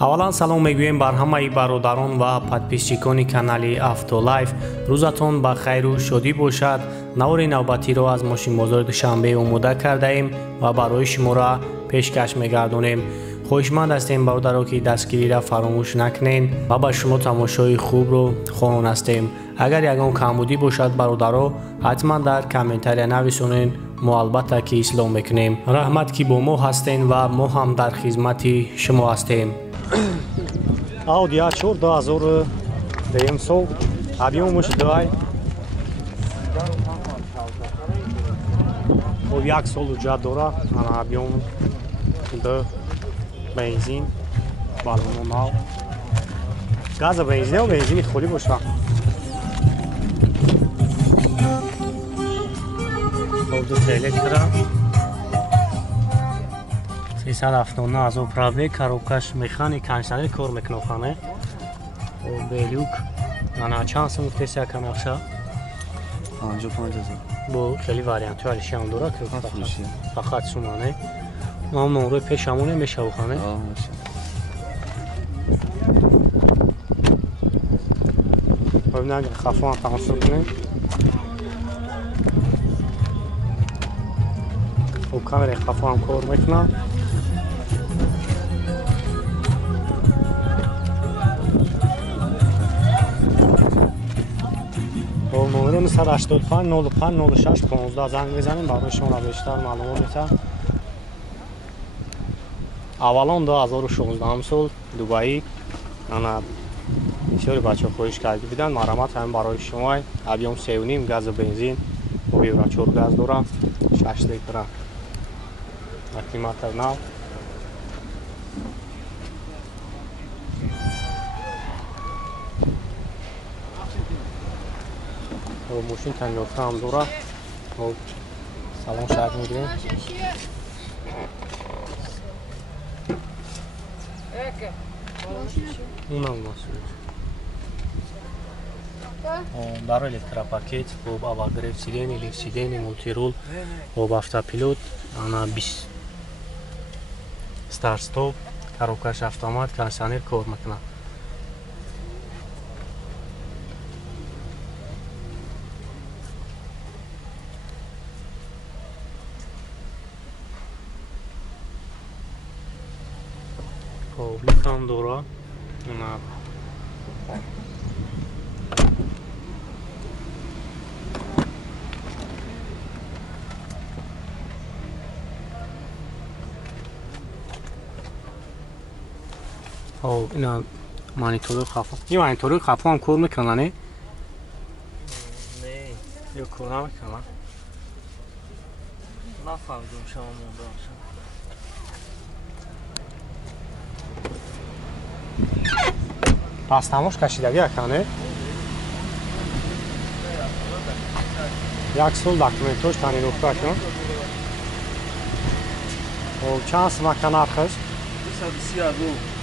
аввалан салом мегӯем бар ҳамаи бародарон ва подписчикони канали Автолайф. рӯзатон ба хайру шодӣ бошад. навори навбатиро аз мошинбозори душанбе омода кардаем ва барои шуморо пешкаш мегардонем. хоҳишманд ҳастем бародаро ки дастгириро фаромӯш накунед ва ба шумо тамошои хубро хоҳон ҳастем. агар ягон камбудӣ бошад бародаро ҳатман дар комментария нависонед. мо албатта ки ислоҳ мекунем. раҳмат ки бо мо ҳастем ва мо ҳам дар хизмати шумо ҳастем. Audi A4 2009 сол, объемаш 2. Бо 1 сол ҳуҷҷат дора, ана объем 2 бензин, балоно нав. Газа бензин ё бензини холӣ боша. Холдус электро 379,000 пробег, коробкаш механик, кондиционер кор мекунохане. Белюк ана чанд сум гуфтеся канақша? 55,000. Бо хеле варианти алишам дора ки фақат сумане. Мам номрои пешамоне мешавухане. Бабинаг хафон тамосо кунем. О камера хафон кор мекуна. номеро 985 05 06 15 занг мезанем барои шумо бештар маълумот метавонам. аввалон 2016 сол Дубай ана бисёри бачаҳо хоҳиш кард бидан марамат ҳамин барои шумо. объем 3.5 гази бензин бо евро 4 газ дора 6 литра аккумулятор нав. ماشین تنگافته هم داره. سلام شرط میگیریم. اونم مسئول. برای الکترا پاکت با آواگریف سیدنی، لیف سیدنی، مولتی رول، با автопилот، انا 20 ستارت استاپ، کاروکش автомат، кондиционер کار میکنه. Обликам дора. اینا مانیتور خفا. این مانیتور خفا هم کار میکنه نه؟ نه. یا کار نمیکنه؟ نفهمیدم شما مونده شما. پس تماش کشیدگی کنه؟ یک سال دکومنتوش تعیین‌نامه کن. و چند سمت نرخش؟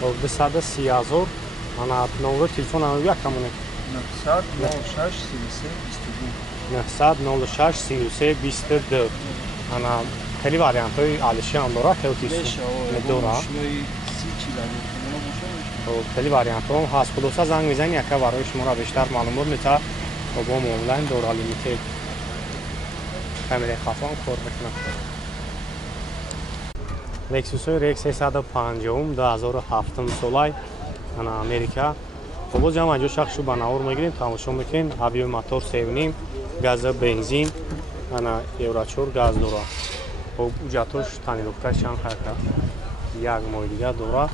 230,000. 230,000. انا نمره تلفن هم یک کمونه. 900 06 33 22. انا خیلی واریانت های عالیشی هم داره که اوتیسم داره. خیلی واریانت هم هست. خلاصه زنگ میزنی یکا برای شما را بیشتر معلومات میده و با ما آنلاین دور لیمیتد کامرای خفا هم کار میکنه. لکسوس ریکس 350 2007 سالای انا امریکا. خب جمع اینجا شخصو با نور میگیریم تماشا میکنیم. هاویو موتور 3.5 گاز بنزین انا یورو 4 گاز داره. خب اجاتش تعیین‌نامه‌اش هم هست. یک ماه دیگه داره.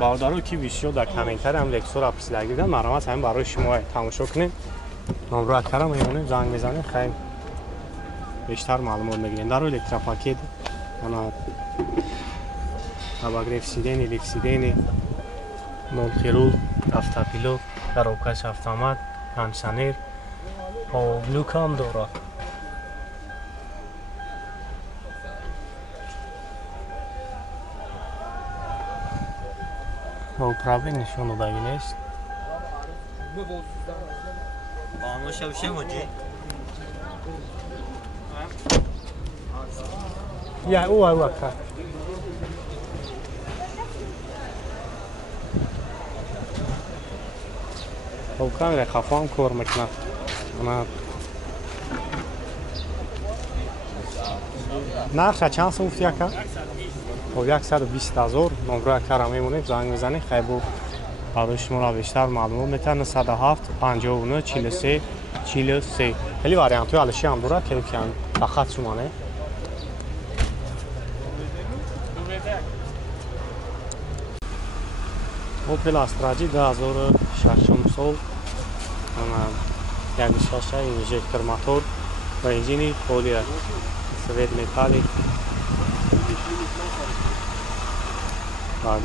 برادران که بسیار در کامنتر هم لکسور اپسیل گیردن مرامت همین برای شما تماشا کنید. نمره کارم میمونه زنگ میزنید خیلی بیشتر معلومات میگیرین. در الکترا پاکت انا آواگریف سیدنی، لیف سیدنی، مولتی رول، автопилот، коробкаш автомат، кондиционер و بلوک هم داره. پرابلم نشون دادگی نیست. Anlaşa bir şey mi hocam? یا او که او کامل خفام کار میکنه اما نرخ چند سو گفتی اکا؟ او 120,000 نمره اکا را میمونه زنگ میزنی خیلی برای شما را بیشتر معلومات میتن 97 59 43 43 خیلی واریانت های علشی هم دوره که بکن فقط شما نه اوپل استراجی 2006 سال یعنی شاشه انژکتور موتور و انجینی پولی سوید متالیک واگن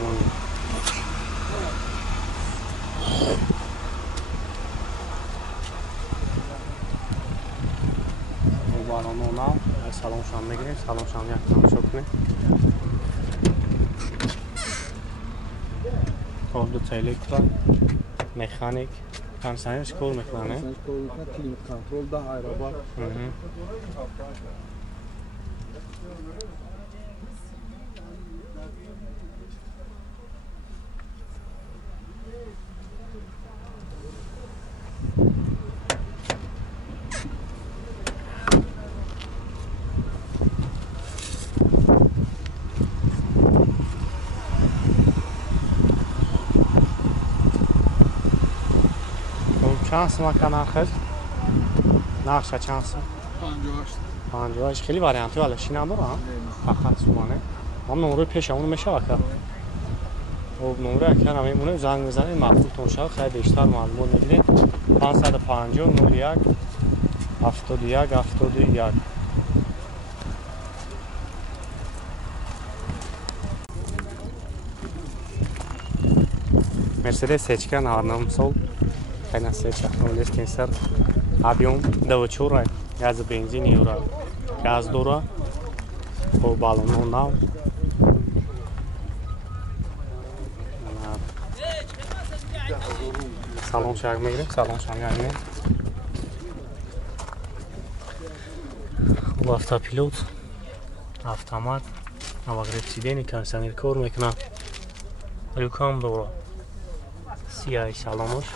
بالون اونا سالن شام میگیریم سالن شام یک تماشا کنیم دو تیلیک مکانیک کنسانش کار میکنه کلیم کنترل ده araba چانس مکان آخر نقشه چانس 58 خیلی واریانتی ولی شین هم داره فقط سوانه هم نمره پیش همون میشه وکر و نمره اکر هم میمونه زنگ میزنید مقبول تون شد خیلی بیشتر معلومات میگیرید 550 01 71 71 مرسدس هچکن هارنام سول خیلی سیچه نولیس کنسر объем 2,4 газ бензин евро газ дора با بالون ناو سالن شاگ میگیریم سالن شاگ میگیریم و автопилот автомат навагреб сидени кондиционер кор мекунад рюкам дора сияй салонуш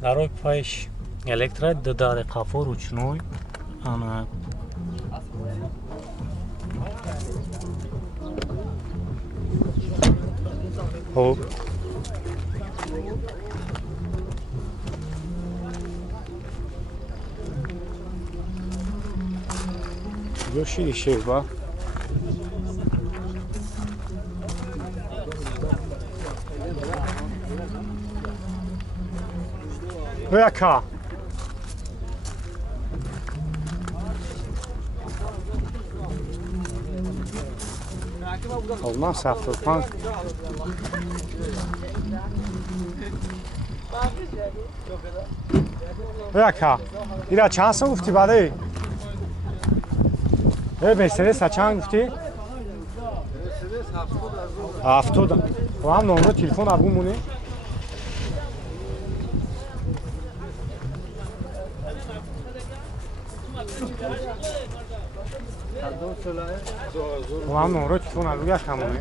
дарои паиш электрод дадари қафо ручной ана хоб Yoshi şey var. Yaka. Olmaz saftırpan. Yaka. İra çansa ufti bade. مرسدس چند گفتی؟ مرسدس 70 و هم نمره تلفن ابو مونه و هم نمره تلفن ابو یک همونه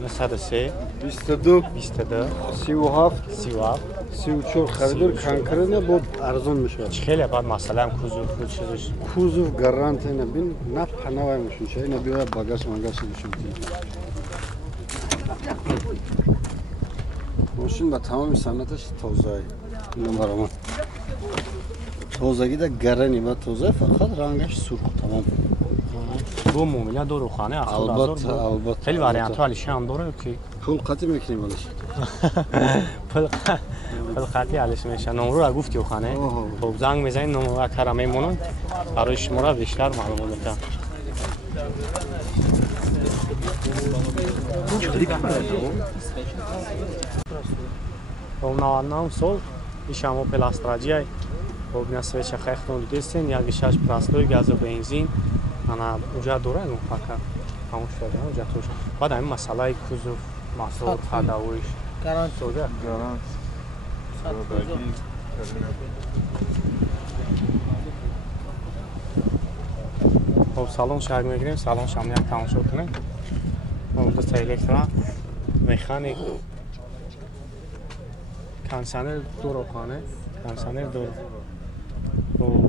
93 22 22 37 37 34 خریدار کنکرنه با ارزان میشه خیلی بعد مثلا کوزوف چیزش کوزوف گارانتی نبین نه پناهی میشه اینا بیا باگاج مانگاش میشه ماشین با تمام سنتش توزیع نمرام توزیعی ده گرانی با توزیع فقط رنگش سرخ تمام bu mumiyle doğru khane البته خیلی واریانت ولی شام داره که پول قطع میکنیم ولش پول قطعی علش میشه نمره را گفتی خانه خب زنگ میزنید نمره کرا میمونم برای شما را بیشتر معلومات میدم خب نام سول ایشامو پلاستراجی خب نسویچ خیختون دیستین یک شش پلاستوی گاز و بنزین ана уҷа дорад фақат ҳамош шуда уҷа туш баъд ҳамин масъалаи кузов масъул ҳадавоиш сода خب سالن شارژ میگیریم سالن شامل یک تماشا کنیم اونجا تا الکترا مکانیک کانسانر دو رو خانه کانسانر دو و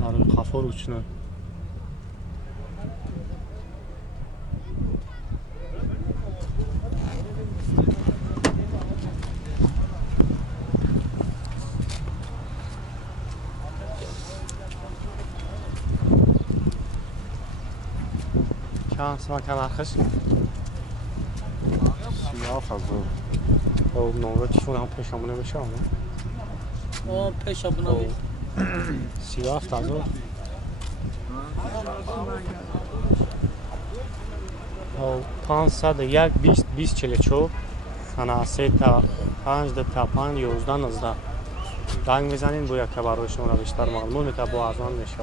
نارو خفا روچنه سما کم آخرش سیاه فضا او نمره چون هم پیشمونه بشه او پیشمونه سیاه تازه او 501 20 20 44 انا 3 تا 5 تا 5 11 19 زنگ میزنین گویا که برای شما بیشتر معلومه تا با ازان میشه